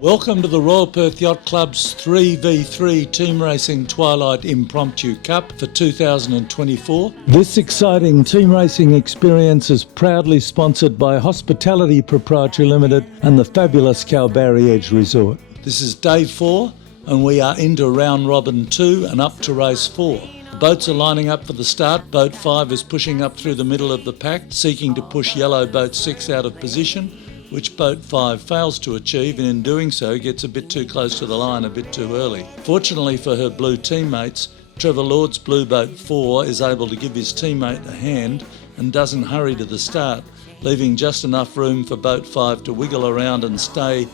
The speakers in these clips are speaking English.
Welcome to the Royal Perth Yacht Club's 3v3 Team Racing Twilight Impromptu Cup for 2024. This exciting team racing experience is proudly sponsored by Hospitality Proprietary Limited and the fabulous Kalbarri Edge Resort. This is day 4 and we are into round robin 2 and up to race 4. The boats are lining up for the start. Boat 5 is pushing up through the middle of the pack, seeking to push yellow boat 6 out of position, which boat 5 fails to achieve, and in doing so gets a bit too close to the line a bit too early. Fortunately for her blue teammates, Trevor Lord's blue boat 4 is able to give his teammate a hand and doesn't hurry to the start, leaving just enough room for boat 5 to wiggle around and stay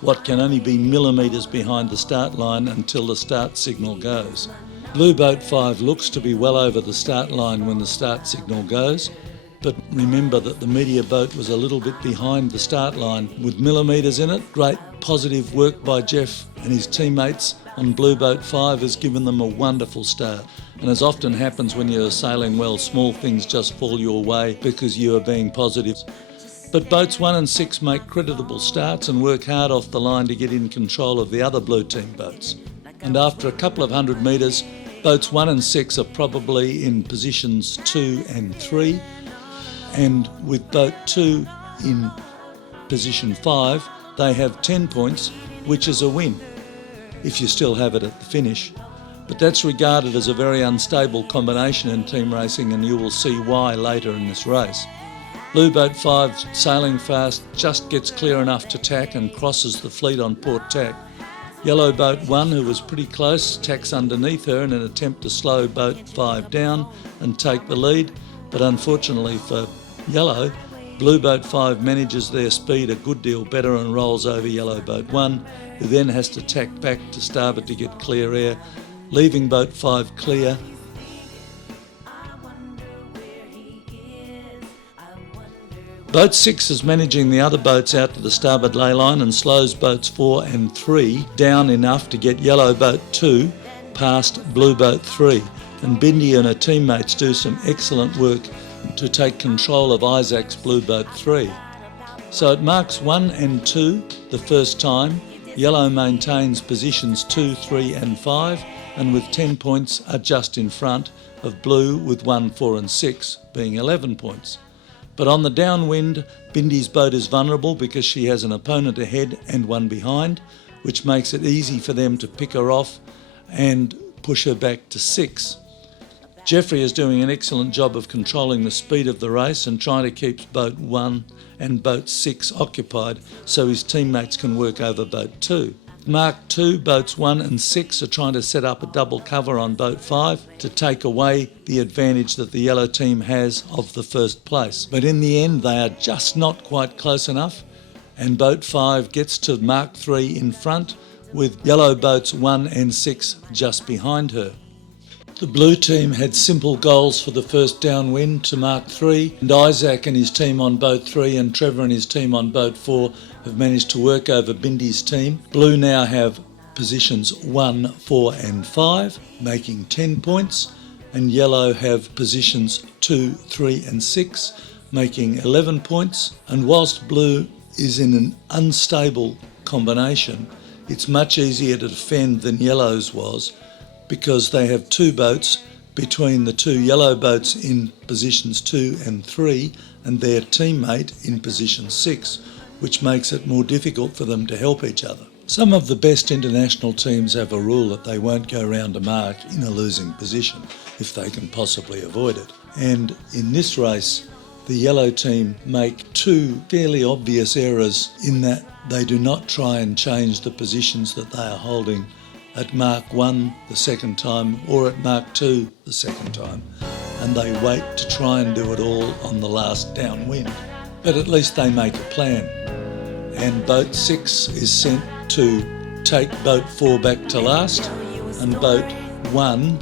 what can only be millimetres behind the start line until the start signal goes. Blue boat 5 looks to be well over the start line when the start signal goes, but remember that the media boat was a little bit behind the start line with millimetres in it. Great positive work by Jeff and his teammates on Blue Boat 5 has given them a wonderful start. And as often happens when you're sailing well, small things just fall your way because you are being positive. But boats 1 and 6 make creditable starts and work hard off the line to get in control of the other blue team boats. And after a couple of 100 metres, boats 1 and 6 are probably in positions 2 and 3. And with boat 2 in position 5, they have 10 points, which is a win, if you still have it at the finish. But that's regarded as a very unstable combination in team racing, and you will see why later in this race. Blue boat 5, sailing fast, just gets clear enough to tack and crosses the fleet on port tack. Yellow boat 1, who was pretty close, tacks underneath her in an attempt to slow boat 5 down and take the lead, but unfortunately for Yellow, Blue Boat 5 manages their speed a good deal better and rolls over Yellow Boat 1, who then has to tack back to starboard to get clear air, leaving Boat 5 clear. Boat 6 is managing the other boats out to the starboard ley line and slows boats 4 and 3 down enough to get Yellow Boat 2 past Blue Boat 3. And Bindi and her teammates do some excellent work to take control of Isaac's Blue Boat 3. So at marks 1 and 2, the first time, Yellow maintains positions 2, 3 and 5, and with 10 points are just in front of Blue with 1, 4 and 6 being 11 points. But on the downwind, Bindi's boat is vulnerable because she has an opponent ahead and one behind, which makes it easy for them to pick her off and push her back to 6. Jeffrey is doing an excellent job of controlling the speed of the race and trying to keep boat 1 and boat 6 occupied so his teammates can work over boat 2. Mark 2, boats 1 and 6 are trying to set up a double cover on boat 5 to take away the advantage that the yellow team has of the first place. But in the end, they are just not quite close enough, and boat 5 gets to Mark 3 in front with yellow boats 1 and 6 just behind her. The blue team had simple goals for the first downwind to Mark 3, and Isaac and his team on boat 3 and Trevor and his team on boat 4 have managed to work over Bindi's team. Blue now have positions 1, 4 and 5, making 10 points, and yellow have positions 2, 3 and 6, making 11 points. And whilst blue is in an unstable combination, it's much easier to defend than yellow's was, because they have 2 boats between the 2 yellow boats in positions 2 and 3 and their teammate in position 6, which makes it more difficult for them to help each other. Some of the best international teams have a rule that they won't go round a mark in a losing position if they can possibly avoid it. And in this race, the yellow team make 2 fairly obvious errors in that they do not try and change the positions that they are holding at Mark 1 the second time or at Mark 2 the second time, and they wait to try and do it all on the last downwind. But at least they make a plan, and boat 6 is sent to take boat 4 back to last, and boat 1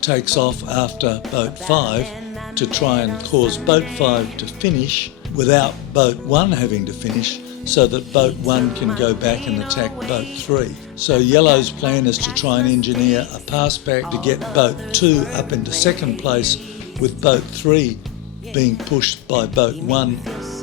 takes off after boat 5 to try and cause boat 5 to finish without boat 1 having to finish, so that boat 1 can go back and attack boat 3. So yellow's plan is to try and engineer a pass back to get boat 2 up into second place, with boat 3 being pushed by boat 1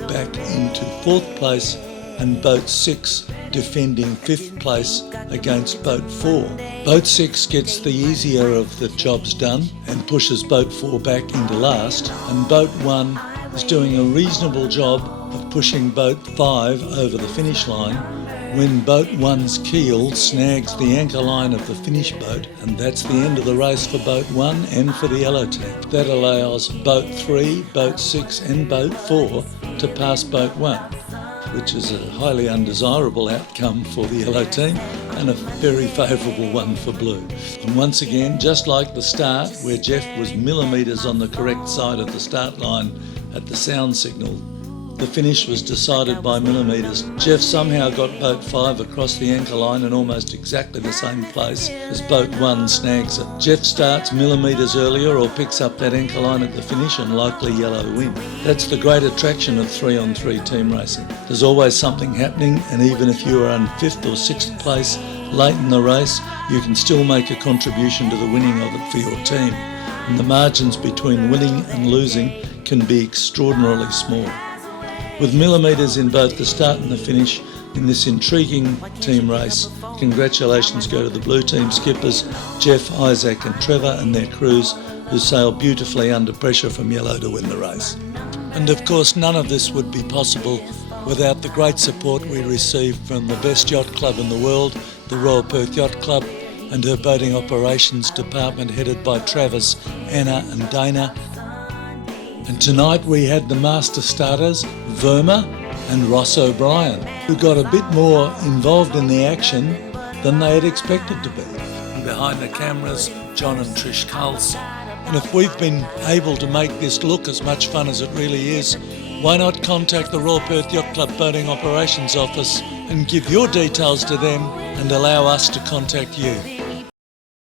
back into fourth place and boat 6 defending 5th place against Boat 4. Boat 6 gets the easier of the jobs done and pushes Boat 4 back into last, and Boat 1 is doing a reasonable job of pushing Boat 5 over the finish line when Boat 1's keel snags the anchor line of the finish boat, and that's the end of the race for Boat 1 and for the yellow team. That allows Boat 3, Boat 6 and Boat 4 to pass Boat 1, which is a highly undesirable outcome for the yellow team and a very favourable one for blue. And once again, just like the start, where Jeff was millimetres on the correct side of the start line at the sound signal, the finish was decided by millimetres. Jeff somehow got Boat 5 across the anchor line in almost exactly the same place as Boat 1 snags it. Jeff starts millimetres earlier or picks up that anchor line at the finish and likely yellow win. That's the great attraction of 3-on-3 team racing. There's always something happening, and even if you are in 5th or 6th place late in the race, you can still make a contribution to the winning of it for your team. And the margins between winning and losing can be extraordinarily small. With millimetres in both the start and the finish in this intriguing team race, congratulations go to the blue team skippers Jeff, Isaac and Trevor and their crews, who sailed beautifully under pressure from yellow to win the race. And of course none of this would be possible without the great support we received from the best yacht club in the world, the Royal Perth Yacht Club, and her boating operations department headed by Travis, Anna and Dana. And tonight we had the master starters, Verma and Ross O'Brien, who got a bit more involved in the action than they had expected to be. And behind the cameras, John and Trish Carlson. And if we've been able to make this look as much fun as it really is, why not contact the Royal Perth Yacht Club Boating Operations Office and give your details to them and allow us to contact you.